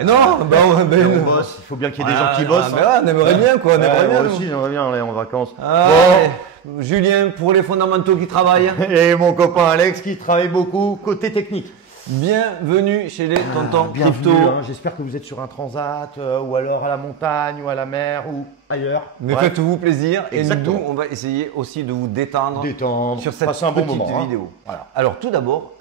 Mais non, on bosse. Il faut bien qu'il y ait des gens qui bossent. On aimerait bien quoi, on aimerait bien. Moi aussi, j'aimerais bien aller en vacances. Bon. Julien, pour les fondamentaux qui travaillent. Et mon copain Alex qui travaille beaucoup côté technique. Bienvenue chez les tontons crypto. J'espère que vous êtes sur un transat ou alors à la montagne ou à la mer ou ailleurs. Mais faites-vous plaisir. Exactement. Et nous, on va essayer aussi de vous détendre sur cette passer un bon petite moment, vidéo. Voilà. Alors tout d'abord,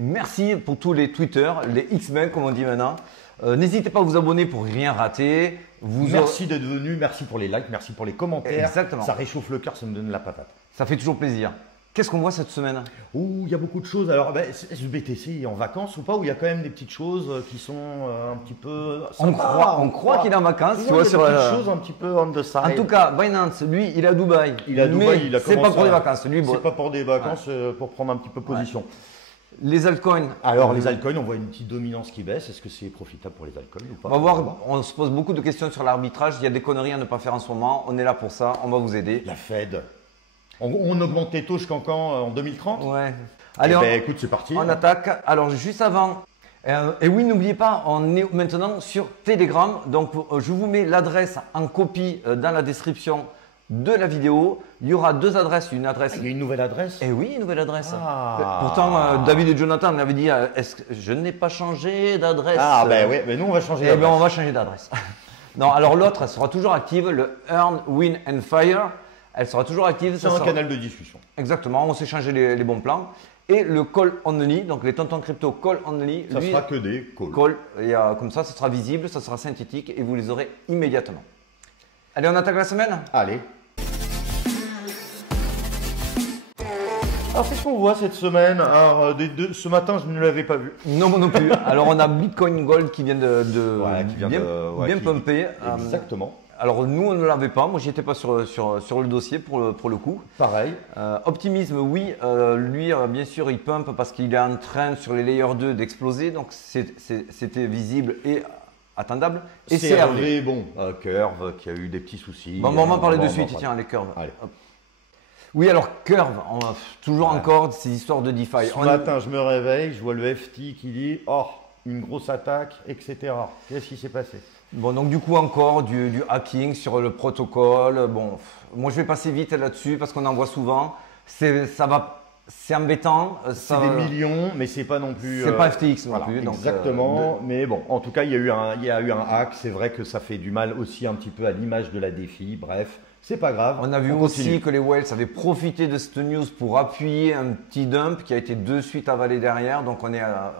merci pour tous les Twitter, les X-Men comme on dit maintenant. N'hésitez pas à vous abonner pour rien rater. Merci d'être venu, merci pour les likes, merci pour les commentaires. Exactement. Ça réchauffe le cœur, ça me donne la patate. Ça fait toujours plaisir. Qu'est-ce qu'on voit cette semaine? Il y a beaucoup de choses. Alors, SBTC est en vacances ou pas? Ou il y a quand même des petites choses qui sont un petit peu sympas. On croit qu'il est en vacances. Tu vois, il y a des petites choses un petit peu on the side. En tout cas, Binance, lui, il est à Dubaï. Il est à Dubaï, il a commencé. C'est pas pour des vacances. C'est pas pour des vacances, pour prendre un petit peu position. Les altcoins. Alors, les altcoins, on voit une petite dominance qui baisse. Est-ce que c'est profitable pour les altcoins ou pas? On va voir. On se pose beaucoup de questions sur l'arbitrage. Il y a des conneries à ne pas faire en ce moment. On est là pour ça. On va vous aider. La Fed. On augmente les taux jusqu'en quand? En 2030? Ouais. Allez, écoute, c'est parti. On attaque. Alors, juste avant. Et oui, n'oubliez pas, on est maintenant sur Telegram. Donc, je vous mets l'adresse en copie dans la description de la vidéo. Il y aura deux adresses. Une adresse. Il y a une nouvelle adresse? Eh oui, une nouvelle adresse. Pourtant, David et Jonathan m'avaient dit est-ce que je n'ai pas changé d'adresse? Oui, mais nous, on va changer d'adresse. Eh bien, on va changer d'adresse. Non, alors l'autre, elle sera toujours active. Le Earn, Win and Fire. Elle sera toujours active. C'est un canal de discussion. Exactement, on s'est changé les bons plans. Et le call only, donc les tontons crypto call only. Ça sera que des calls. Comme ça sera visible, ça sera synthétique et vous les aurez immédiatement. Allez, on attaque la semaine? Allez. Alors, qu'est-ce qu'on voit cette semaine? Alors, ce matin, je ne l'avais pas vu. Non, moi non plus. Alors, on a Bitcoin Gold qui vient de bien pumper. Exactement. Alors nous on ne l'avait pas, moi j'étais pas sur le dossier pour le coup. Pareil. Optimisme oui, lui bien sûr il pump parce qu'il est en train sur les layers 2 d'exploser, donc c'était visible et attendable. Et CRV, bon, Curve qui a eu des petits soucis. Bon, on va en parler de suite, tiens les Curve. Allez. Oui alors Curve, toujours encore ces histoires de DeFi. Ce matin je me réveille, je vois le FT qui dit une grosse attaque, etc. Qu'est-ce qui s'est passé? Bon, donc du coup encore du hacking sur le protocole. Bon, moi je vais passer vite là-dessus parce qu'on en voit souvent. C'est embêtant. C'est des millions, mais c'est pas non plus. C'est pas FTX non plus. Exactement. Mais bon, en tout cas, il y a eu un hack. C'est vrai que ça fait du mal aussi un petit peu à l'image de la défi. Bref. C'est pas grave. On a vu aussi que les whales avaient profité de cette news pour appuyer un petit dump qui a été de suite avalé derrière. Donc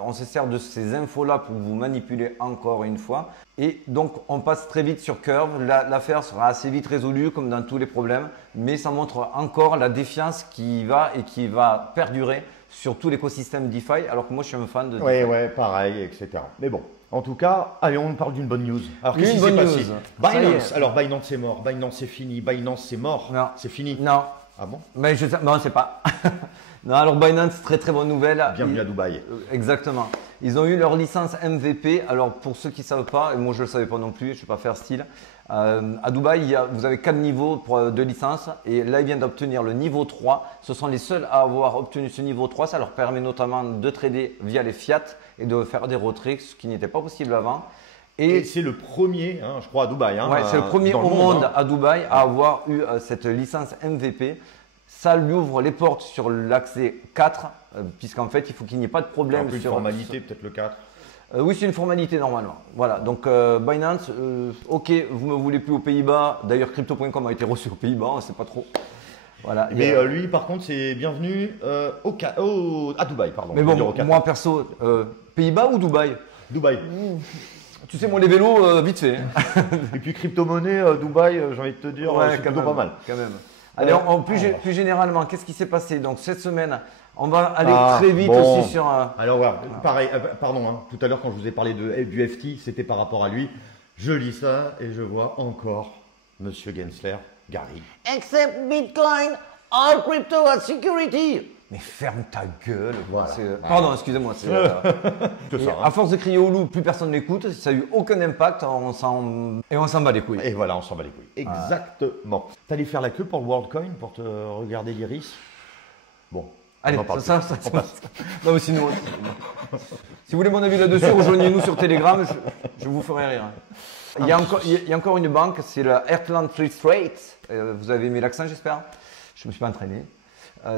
on se sert de ces infos-là pour vous manipuler encore une fois. Et donc on passe très vite sur Curve. L'affaire sera assez vite résolue comme dans tous les problèmes. Mais ça montre encore la défiance qui va perdurer sur tout l'écosystème DeFi. Alors que moi je suis un fan de DeFi. Oui, pareil, etc. Mais bon. En tout cas, allez, on parle d'une bonne news. Alors, qu'est-ce qui s'est passé? Binance. Alors, Binance c'est mort. Binance c'est fini. Binance c'est mort. Non. C'est fini. Non. Ah bon? Mais non, c'est pas. Non, alors Binance, très très bonne nouvelle. Bienvenue à Dubaï. Exactement. Ils ont eu leur licence MVP. Alors, pour ceux qui ne savent pas, et moi je ne le savais pas non plus, je ne vais pas faire style. À Dubaï, vous avez 4 niveaux de licence et là, ils viennent d'obtenir le niveau 3. Ce sont les seuls à avoir obtenu ce niveau 3. Ça leur permet notamment de trader via les fiat et de faire des retrades, ce qui n'était pas possible avant. Et c'est le premier, je crois, à Dubaï. Ouais, c'est le premier au monde à Dubaï à avoir eu cette licence MVP. Ça lui ouvre les portes sur l'accès 4, puisqu'en fait, il faut qu'il n'y ait pas de problème. Une formalité, peut-être le 4. Oui, c'est une formalité normalement. Voilà, donc Binance, ok, vous ne me voulez plus aux Pays-Bas. D'ailleurs, Crypto.com a été reçu aux Pays-Bas, on ne sait pas trop. Voilà. Mais lui, par contre, c'est bienvenu à Dubaï, pardon. Mais bon, moi perso, Pays-Bas ou Dubaï? Dubaï. Tu sais, moi les vélos, vite fait. Et puis crypto-monnaie, Dubaï, j'ai envie de te dire, c'est plutôt pas mal. Quand même. Allez, plus généralement, qu'est-ce qui s'est passé? Donc cette semaine, on va aller très vite aussi sur… Alors voilà, pareil, pardon, tout à l'heure quand je vous ai parlé du FT, c'était par rapport à lui. Je lis ça et je vois encore Monsieur Gensler, Gary. Except Bitcoin, all crypto are security. Mais ferme ta gueule. Voilà. Pardon, excusez-moi. À force de crier au loup, plus personne n'écoute. Ça n'a eu aucun impact. On s'en bat les couilles. Et voilà, on s'en bat les couilles. Exactement. T'allais faire la queue pour le WorldCoin pour te regarder l'iris? Bon. Allez, On en parle ça. Non, mais sinon, si vous voulez mon avis là-dessus, rejoignez-nous sur Telegram, je vous ferai rire. Il y a encore une banque, c'est la Heartland Fleet Straits. Vous avez aimé l'accent, j'espère. Je me suis pas entraîné.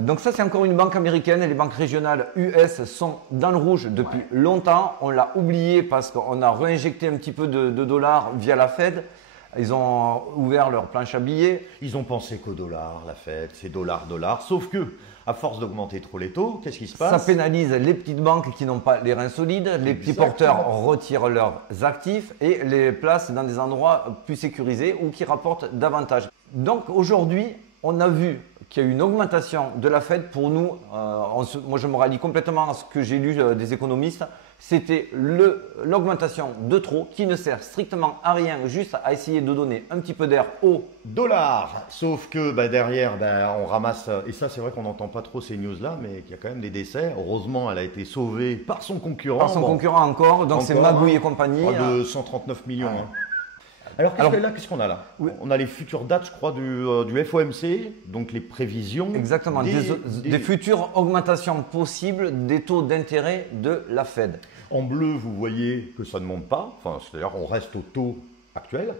Donc ça, c'est encore une banque américaine. Les banques régionales US sont dans le rouge depuis longtemps. On l'a oublié parce qu'on a réinjecté un petit peu de dollars via la Fed. Ils ont ouvert leur planche à billets. Ils ont pensé qu'au dollar, la Fed, c'est dollar. Sauf que, à force d'augmenter trop les taux, qu'est-ce qui se passe? Ça pénalise les petites banques qui n'ont pas les reins solides. Les petits porteurs retirent leurs actifs et les placent dans des endroits plus sécurisés ou qui rapportent davantage. Donc aujourd'hui, on a vu qu'il y a eu une augmentation de la Fed. Pour nous, moi je me rallie complètement à ce que j'ai lu des économistes. C'était l'augmentation de trop qui ne sert strictement à rien, juste à essayer de donner un petit peu d'air au dollar. Sauf que derrière, on ramasse, et ça c'est vrai qu'on n'entend pas trop ces news-là, mais qu'il y a quand même des décès. Heureusement, elle a été sauvée par son concurrent. Par son concurrent encore, donc c'est Magouille et compagnie. De 139 millions. Alors, qu'est-ce qu'on a là? Oui. On a les futures dates, je crois, du FOMC, donc les prévisions. Exactement, des futures augmentations possibles des taux d'intérêt de la Fed. En bleu, vous voyez que ça ne monte pas, c'est-à-dire on reste au taux actuel.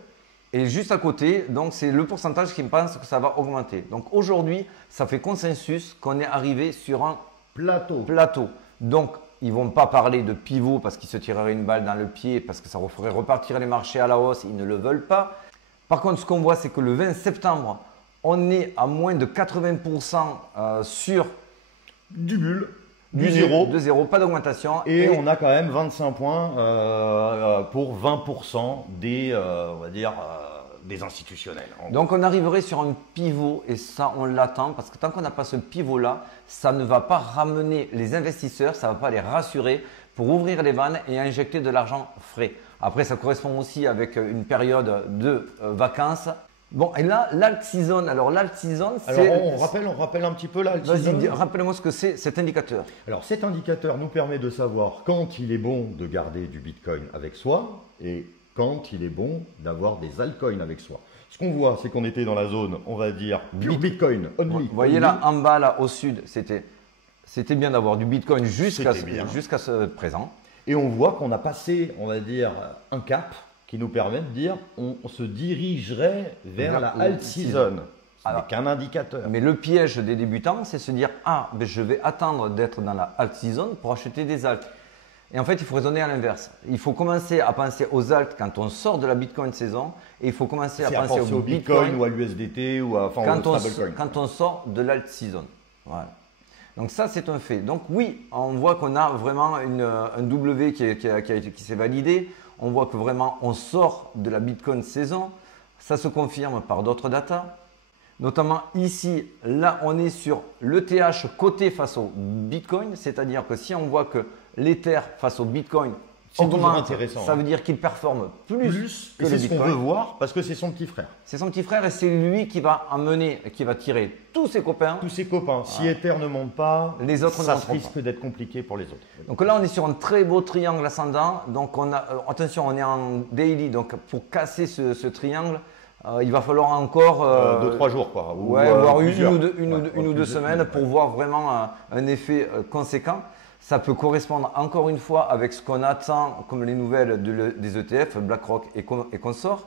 Et juste à côté, donc c'est le pourcentage qui me pense que ça va augmenter. Donc aujourd'hui, ça fait consensus qu'on est arrivé sur un plateau. Donc, ils ne vont pas parler de pivot parce qu'ils se tireraient une balle dans le pied, parce que ça ferait repartir les marchés à la hausse. Ils ne le veulent pas. Par contre, ce qu'on voit, c'est que le 20 septembre, on est à moins de 80% sur du bulle, du zéro. De zéro, pas d'augmentation. Et on a quand même 25 points pour 20% des, on va dire, des institutionnels. Donc on arriverait sur un pivot et ça on l'attend parce que tant qu'on n'a pas ce pivot là, ça ne va pas ramener les investisseurs, ça ne va pas les rassurer pour ouvrir les vannes et injecter de l'argent frais. Après ça correspond aussi avec une période de vacances. Bon et là l'alt season, alors l'alt season c'est… Alors on rappelle un petit peu l'alt season. Vas-y, rappelle-moi ce que c'est cet indicateur. Alors cet indicateur nous permet de savoir quand il est bon de garder du Bitcoin avec soi et quand il est bon d'avoir des altcoins avec soi. Ce qu'on voit, c'est qu'on était dans la zone, on va dire, pure Bitcoin only. Vous voyez là, en bas, là, au sud, c'était bien d'avoir du Bitcoin jusqu'à ce présent. Et on voit qu'on a passé, on va dire, un cap qui nous permet de dire on se dirigerait vers la alt season. Ce n'est qu'un indicateur. Mais le piège des débutants, c'est se dire ah, ben je vais attendre d'être dans la alt season pour acheter des alts. Et en fait, il faut raisonner à l'inverse. Il faut commencer à penser aux alts quand on sort de la Bitcoin saison et il faut commencer à penser au Bitcoin ou à l'USDT ou à, au stablecoin. Quand on sort de l'alt season. Voilà. Donc ça, c'est un fait. Donc oui, on voit qu'on a vraiment un W qui s'est validé. On voit que vraiment on sort de la Bitcoin saison. Ça se confirme par d'autres datas. Notamment ici, là, on est sur l'ETH coté face au Bitcoin. C'est-à-dire que si on voit que l'Ether face au Bitcoin augmente, ça veut dire qu'il performe plus que le Bitcoin. C'est ce qu'on veut voir parce que c'est son petit frère. C'est son petit frère et c'est lui qui va emmener, qui va tirer tous ses copains. Tous ses copains. Si Ether ne monte pas, les autres ça risque d'être compliqué pour les autres. Donc là, on est sur un très beau triangle ascendant. Donc on a, attention, on est en daily. Donc pour casser ce triangle, il va falloir encore 2-3 jours, quoi. Voire une ou deux semaines pour voir vraiment un effet conséquent. Ça peut correspondre encore une fois avec ce qu'on attend comme les nouvelles des ETF, BlackRock et consorts.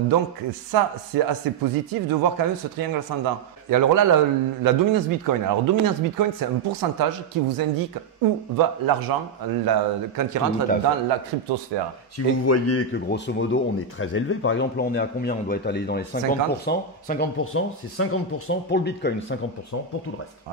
Donc ça, c'est assez positif de voir quand même ce triangle ascendant. Et alors là, la dominance Bitcoin. Alors dominance Bitcoin, c'est un pourcentage qui vous indique où va l'argent quand il rentre dans la cryptosphère. Si vous voyez que grosso modo, on est très élevé. Par exemple, là, on est à combien? On doit être allé dans les 50%. 50%, c'est 50% pour le Bitcoin, 50% pour tout le reste. Ouais.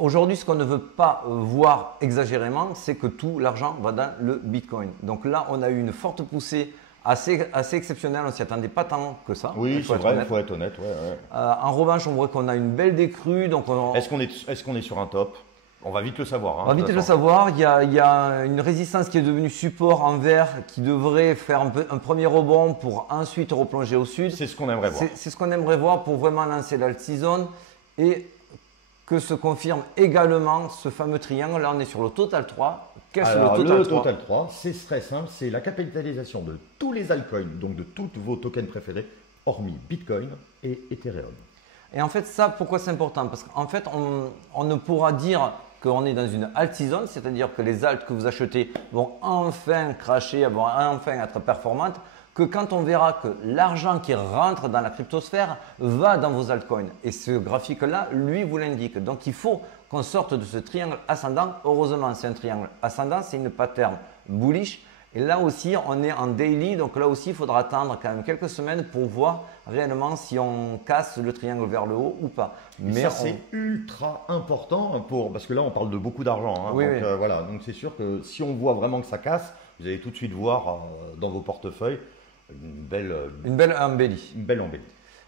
Aujourd'hui, ce qu'on ne veut pas voir exagérément, c'est que tout l'argent va dans le Bitcoin. Donc là, on a eu une forte poussée assez exceptionnelle. On ne s'y attendait pas tant que ça. Oui, c'est vrai, il faut être honnête. Ouais. En revanche, on voit qu'on a une belle décrue. Est-ce qu'on est sur un top? On va vite le savoir. On va vite le savoir. Il y a une résistance qui est devenue support en vert qui devrait faire un premier rebond pour ensuite replonger au sud. C'est ce qu'on aimerait voir. C'est ce qu'on aimerait voir pour vraiment lancer l'alt season. Et que se confirme également ce fameux triangle. Là, on est sur le Total 3. Qu'est-ce que le Total 3, c'est très simple. C'est la capitalisation de tous les altcoins, donc de tous vos tokens préférés, hormis Bitcoin et Ethereum. Et en fait, ça, pourquoi c'est important? Parce qu'en fait, on ne pourra dire qu'on est dans une alt season, c'est-à-dire que les alts que vous achetez vont enfin cracher, vont enfin être performantes, que quand on verra que l'argent qui rentre dans la cryptosphère va dans vos altcoins. Et ce graphique-là, lui, vous l'indique. Donc, il faut qu'on sorte de ce triangle ascendant. Heureusement, c'est un triangle ascendant, c'est une pattern bullish. Et là aussi, on est en daily, donc là aussi, il faudra attendre quand même quelques semaines pour voir réellement si on casse le triangle vers le haut ou pas. Mais ça, c'est ultra important parce que là, on parle de beaucoup d'argent. Hein, oui, donc, oui. voilà, donc c'est sûr que si on voit vraiment que ça casse, vous allez tout de suite voir dans vos portefeuilles une belle embellie. Une belle embellie.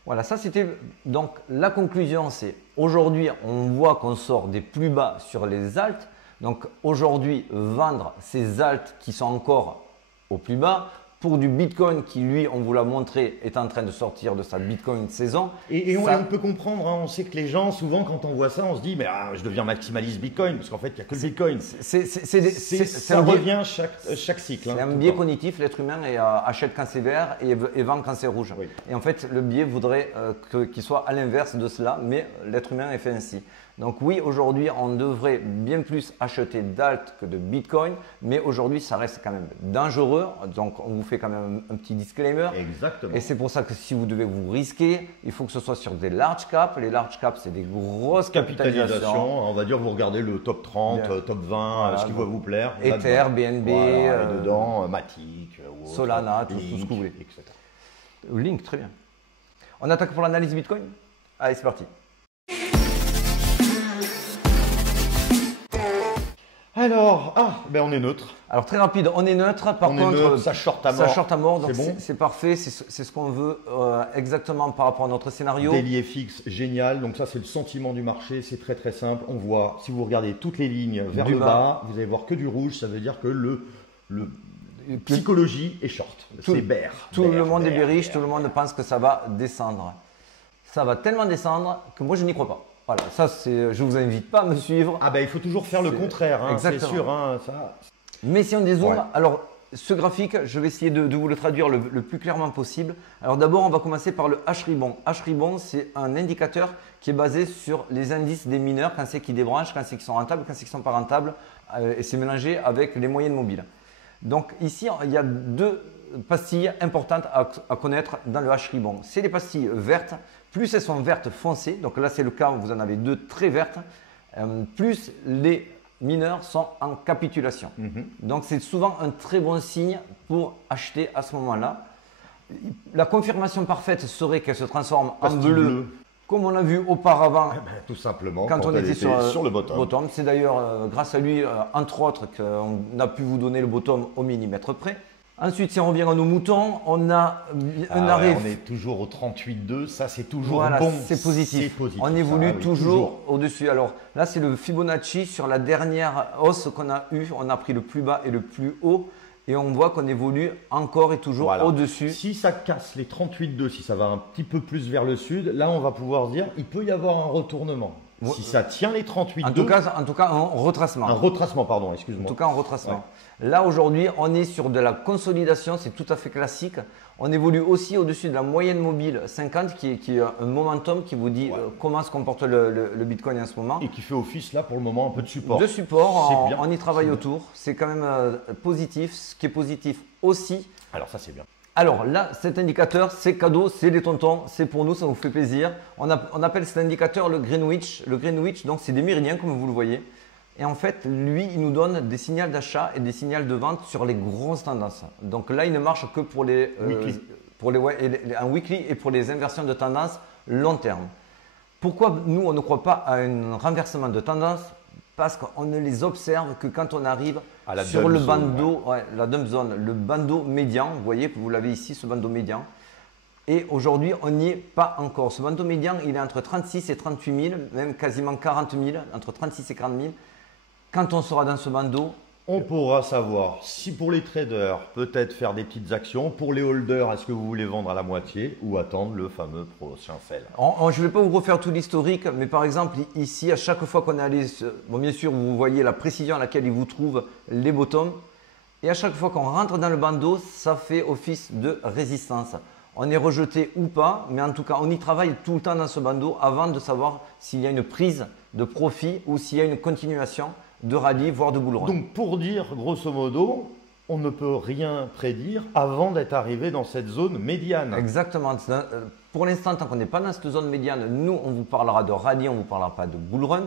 Voilà, ça c'était donc la conclusion, c'est aujourd'hui, on voit qu'on sort des plus bas sur les alts. Donc aujourd'hui, vendre ces alts qui sont encore au plus bas pour du Bitcoin qui, lui, on vous l'a montré, est en train de sortir de sa Bitcoin saison. Et on peut comprendre, hein, on sait que les gens, souvent, quand on voit ça, on se dit, mais je deviens maximaliste Bitcoin, parce qu'en fait, il n'y a que le Bitcoin. Ça revient chaque cycle. C'est un biais cognitif, l'être humain achète quand c'est vert et vend quand c'est rouge. Oui. Et en fait, le biais voudrait qu'il soit à l'inverse de cela, mais l'être humain est fait ainsi. Donc oui, aujourd'hui, on devrait bien plus acheter d'alt que de Bitcoin, mais aujourd'hui, ça reste quand même dangereux. Donc, on vous fait quand même un petit disclaimer. Exactement. Et c'est pour ça que si vous devez vous risquer, il faut que ce soit sur des large caps. Les large caps, c'est des grosses capitalisations. On va dire, vous regardez le top 30, top 20, voilà, ce qui va vous plaire. Ether, BNB, voilà, et dedans, Matic, Solana, tout ce que vous voulez. Etc. Link, très bien. On attaque pour l'analyse Bitcoin? Allez, c'est parti. Alors, on est neutre. Alors très rapide, on est neutre. Par contre, ça short à mort. Ça short à mort, donc bon. c'est parfait. C'est ce qu'on veut exactement par rapport à notre scénario. Daily FX, génial. Donc ça, c'est le sentiment du marché. C'est très très simple. On voit, si vous regardez toutes les lignes vers le bas, vous allez voir que du rouge. Ça veut dire que le psychologie est short. C'est bear. Tout le monde est bearish. Tout le monde pense que ça va descendre. Ça va tellement descendre que moi, je n'y crois pas. Voilà, ça c'est. Je vous invite pas à me suivre. Il faut toujours faire le contraire, hein, c'est sûr. Hein, ça. Mais si on dézoome, Ouais. alors ce graphique, je vais essayer de vous le traduire le plus clairement possible. Alors d'abord, on va commencer par le H-ribbon. H-ribbon, c'est un indicateur qui est basé sur les indices des mineurs, quand c'est qu'ils débranchent, quand c'est qu'ils sont rentables, quand c'est qu'ils sont pas rentables, et c'est mélangé avec les moyennes mobiles. Donc ici, il y a deux pastilles importantes à connaître dans le H-ribbon. C'est les pastilles vertes. Plus elles sont vertes foncées, donc là c'est le cas où vous en avez deux très vertes, plus les mineurs sont en capitulation. Donc c'est souvent un très bon signe pour acheter à ce moment-là. La confirmation parfaite serait qu'elle se transforme en bleu, comme on l'a vu auparavant. Tout simplement, quand on était sur le bottom. C'est d'ailleurs grâce à lui, entre autres, qu'on a pu vous donner le bottom au millimètre près. Ensuite, si on revient à nos moutons, on a un arrêt. On est toujours au 38,2, ça c'est toujours bon. C'est positif. On évolue toujours au-dessus. Alors là, c'est le Fibonacci sur la dernière hausse qu'on a eue. On a pris le plus bas et le plus haut. Et on voit qu'on évolue encore et toujours au-dessus. Si ça casse les 38,2, si ça va un petit peu plus vers le sud, là on va pouvoir se dire il peut y avoir un retournement. Si ça tient les 38,2. En tout cas, un retracement. Un retracement, pardon, excuse-moi. En tout cas, un retracement. Ouais. Là, aujourd'hui, on est sur de la consolidation, c'est tout à fait classique. On évolue aussi au-dessus de la moyenne mobile 50, qui est un momentum qui vous dit comment se comporte le Bitcoin en ce moment. Et qui fait office, là, pour le moment, un peu de support. De support, on y travaille autour. C'est quand même positif. Ce qui est positif aussi. Alors, ça, c'est bien. Alors là, cet indicateur, c'est cadeau, c'est les tontons, c'est pour nous, ça nous fait plaisir. On appelle cet indicateur le Greenwich. Le Greenwich, donc c'est des méridiens comme vous le voyez. Et en fait, lui, il nous donne des signaux d'achat et des signaux de vente sur les grosses tendances. Donc là, il ne marche que pour les un weekly et pour les inversions de tendance long terme. Pourquoi nous, on ne croit pas à un renversement de tendance? Parce qu'on ne les observe que quand on arrive sur le bandeau, la dump zone, le bandeau médian. Vous voyez que vous l'avez ici, ce bandeau médian. Et aujourd'hui, on n'y est pas encore. Ce bandeau médian, il est entre 36 et 38 000, même quasiment 40 000, entre 36 et 40 000. Quand on sera dans ce bandeau, on pourra savoir si pour les traders, peut-être faire des petites actions. Pour les holders, est-ce que vous voulez vendre à la moitié ou attendre le fameux prochain sell? Je ne vais pas vous refaire tout l'historique, mais par exemple, ici, à chaque fois qu'on est allé, bien sûr, vous voyez la précision à laquelle il vous trouve les bottoms. Et à chaque fois qu'on rentre dans le bandeau, ça fait office de résistance. on est rejeté ou pas, mais en tout cas, on y travaille tout le temps dans ce bandeau avant de savoir s'il y a une prise de profit ou s'il y a une continuation de rallye, voire de bull run. Donc pour dire grosso modo, on ne peut rien prédire avant d'être arrivé dans cette zone médiane. Exactement. Pour l'instant, tant qu'on n'est pas dans cette zone médiane, nous, on vous parlera de rallye, on ne vous parlera pas de bull run.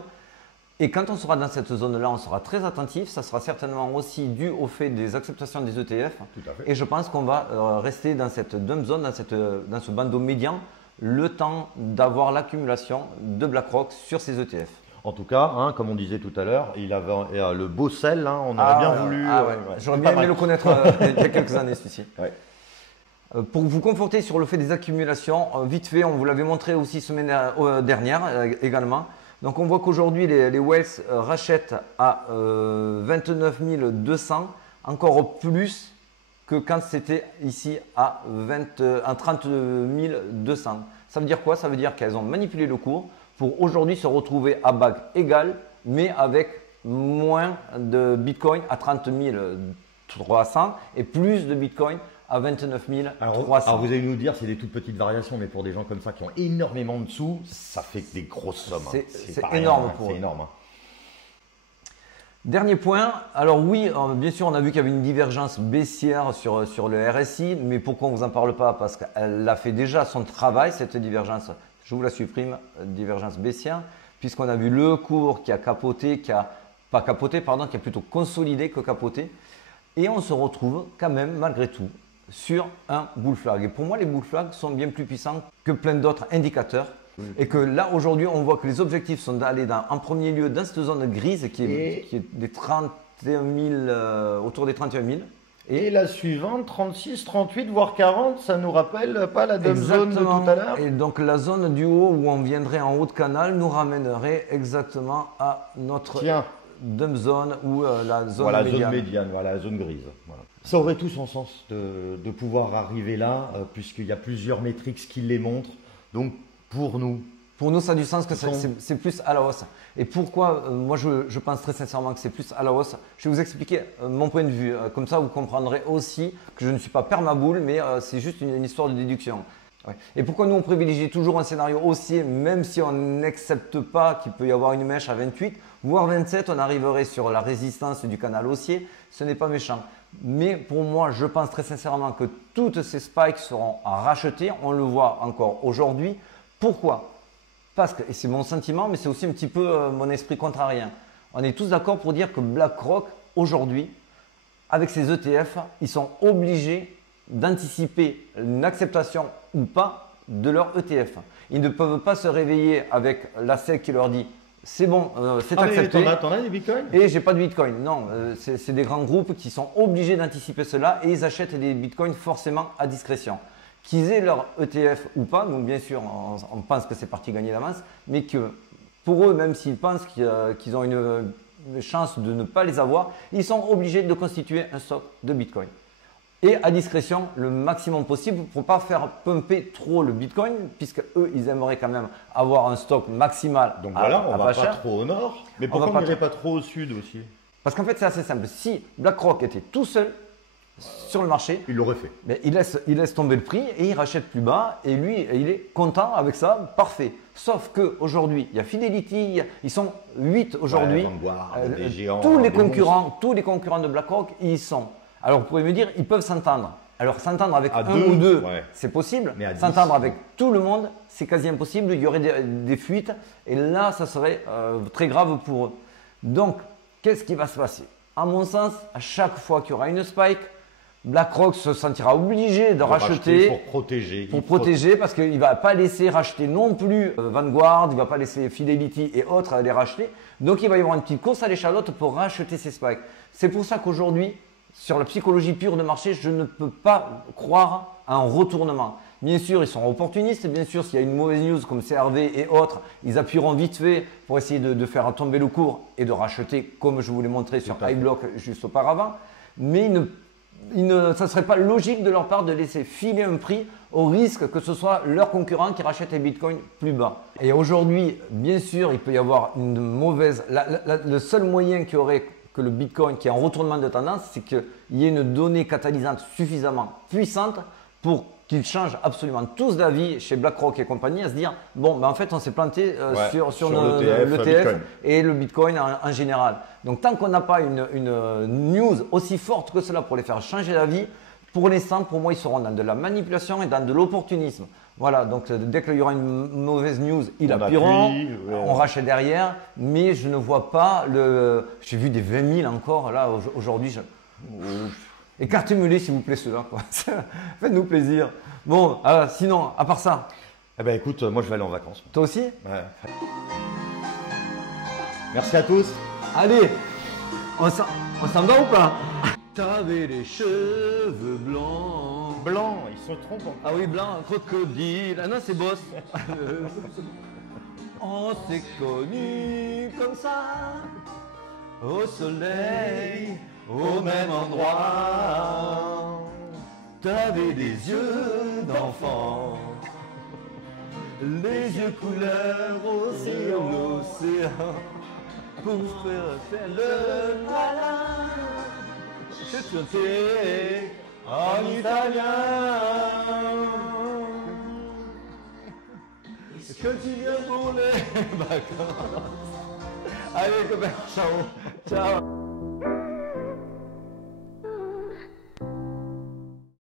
Et quand on sera dans cette zone-là, on sera très attentif. Ça sera certainement aussi dû au fait des acceptations des ETF. Tout à fait. Et je pense qu'on va rester dans cette dump zone, dans ce bandeau médian, le temps d'avoir l'accumulation de BlackRock sur ces ETF. En tout cas, hein, comme on disait tout à l'heure, il avait le beau sel, hein, on aurait bien voulu. J'aurais bien aimé le connaître il y a quelques années, celui-ci. Ouais. Pour vous conforter sur le fait des accumulations, vite fait, on vous l'avait montré aussi semaine dernière également. Donc on voit qu'aujourd'hui les Whales rachètent à 29 200, encore plus que quand c'était ici à 30 200. Ça veut dire quoi? Ça veut dire qu'elles ont manipulé le cours pour aujourd'hui se retrouver à bague égale, mais avec moins de Bitcoin à 30 300 et plus de Bitcoin à 29 300. Alors vous allez nous dire, c'est des toutes petites variations, mais pour des gens comme ça qui ont énormément de sous, ça fait des grosses sommes. C'est pas énorme rien, pour c'est eux. énorme. Dernier point, alors oui, bien sûr, on a vu qu'il y avait une divergence baissière sur le RSI, mais pourquoi on ne vous en parle pas? Parce qu'elle a fait déjà son travail, cette divergence. Je vous la supprime, divergence baissière, puisqu'on a vu le cours qui a capoté, qui a plutôt consolidé que capoté. Et on se retrouve quand même, malgré tout, sur un bull flag. Et pour moi, les bull flags sont bien plus puissants que plein d'autres indicateurs. Et que là, aujourd'hui, on voit que les objectifs sont d'aller en premier lieu dans cette zone grise qui est des 31 000, autour des 31 000. Et la suivante, 36, 38, voire 40, ça nous rappelle pas la dump zone de tout à l'heure? Et donc la zone du haut où on viendrait en haut de canal nous ramènerait exactement à notre dump zone ou la zone médiane. Zone médiane, voilà, la zone grise. Voilà. Ça aurait tout son sens de pouvoir arriver là, puisqu'il y a plusieurs métriques qui les montrent. Donc pour nous, ça a du sens que c'est plus à la hausse. Et pourquoi moi je pense très sincèrement que c'est plus à la hausse. Je vais vous expliquer mon point de vue. Comme ça, vous comprendrez aussi que je ne suis pas permaboule, mais c'est juste une histoire de déduction. Ouais. Et pourquoi nous on privilégie toujours un scénario haussier, même si on n'accepte pas qu'il peut y avoir une mèche à 28, voire 27, on arriverait sur la résistance du canal haussier. Ce n'est pas méchant. Mais pour moi, je pense très sincèrement que toutes ces spikes seront à racheter. On le voit encore aujourd'hui. Pourquoi? Parce que, et c'est mon sentiment, mais c'est aussi un petit peu mon esprit contrarien. On est tous d'accord pour dire que BlackRock, aujourd'hui, avec ses ETF, ils sont obligés d'anticiper une acceptation ou pas de leur ETF. Ils ne peuvent pas se réveiller avec la SEC qui leur dit c'est bon, c'est accepté. T'en as des bitcoins? Et j'ai pas de bitcoin. Non, c'est des grands groupes qui sont obligés d'anticiper cela et ils achètent des bitcoins forcément à discrétion. Qu'ils aient leur ETF ou pas, nous bien sûr on pense que c'est parti gagner d'avance, mais que pour eux, même s'ils pensent qu'ils ont une chance de ne pas les avoir, ils sont obligés de constituer un stock de bitcoin. Et à discrétion, le maximum possible pour ne pas faire pumper trop le bitcoin, puisque eux, ils aimeraient quand même avoir un stock maximal. Donc voilà, on ne va pas trop au nord, mais pourquoi on n'irait pas trop au sud aussi? Parce qu'en fait, c'est assez simple. Si BlackRock était tout seul sur le marché, il l'aurait fait. Mais il laisse tomber le prix et il rachète plus bas et lui, il est content avec ça, parfait. Sauf qu'aujourd'hui, il y a Fidelity, ils sont 8 aujourd'hui. Tous les concurrents de BlackRock, ils y sont. Alors vous pouvez me dire, ils peuvent s'entendre. Alors s'entendre avec un ou deux, c'est possible. Mais s'entendre avec tout le monde, c'est quasi impossible. Il y aurait des fuites et là, ça serait très grave pour eux. Donc, qu'est-ce qui va se passer? À mon sens, à chaque fois qu'il y aura une spike, BlackRock se sentira obligé de racheter pour protéger parce qu'il ne va pas laisser racheter non plus Vanguard, il ne va pas laisser Fidelity et autres les racheter. Donc il va y avoir une petite course à l'échalote pour racheter ces spikes. C'est pour ça qu'aujourd'hui, sur la psychologie pure de marché, je ne peux pas croire à un retournement. Bien sûr, ils sont opportunistes. Bien sûr, s'il y a une mauvaise news comme CRV et autres, ils appuieront vite fait pour essayer de faire tomber le cours et de racheter comme je vous l'ai montré sur iBlock juste auparavant. Mais ça ne serait pas logique de leur part de laisser filer un prix au risque que ce soit leur concurrent qui rachète les bitcoins plus bas. Et aujourd'hui, bien sûr, il peut y avoir une mauvaise… le seul moyen qu'il y aurait que le bitcoin qui est en retournement de tendance, c'est qu'il y ait une donnée catalysante suffisamment puissante pour qu'ils changent absolument tous d'avis chez BlackRock et compagnie à se dire bon, ben en fait, on s'est planté sur l'ETF l'ETF et le Bitcoin en général. Donc, tant qu'on n'a pas une news aussi forte que cela pour les faire changer d'avis, pour l'instant, pour moi, ils seront dans de la manipulation et dans de l'opportunisme. Voilà, donc dès qu'il y aura une mauvaise news, ils appuieront, on rachète derrière, mais je ne vois pas le. J'ai vu des 20 000 encore là aujourd'hui. Écartez-me-les s'il vous plaît, ceux-là. Faites-nous plaisir. Bon, sinon, à part ça. Eh ben écoute, moi je vais aller en vacances. Toi aussi? Ouais. Merci à tous. Allez, on s'en va ou pas? T'avais les cheveux blancs. Blanc, ils se trompent encore. Ah oui, blanc, crocodile. Ah non, c'est boss. On s'est connus comme ça, au soleil, au même endroit. T'avais des yeux d'enfant, les yeux couleur l'océan, pour faire le malin. Je chantais en italien. Est-ce que tu viens pour les vacances? Allez, copain, ciao. Ciao.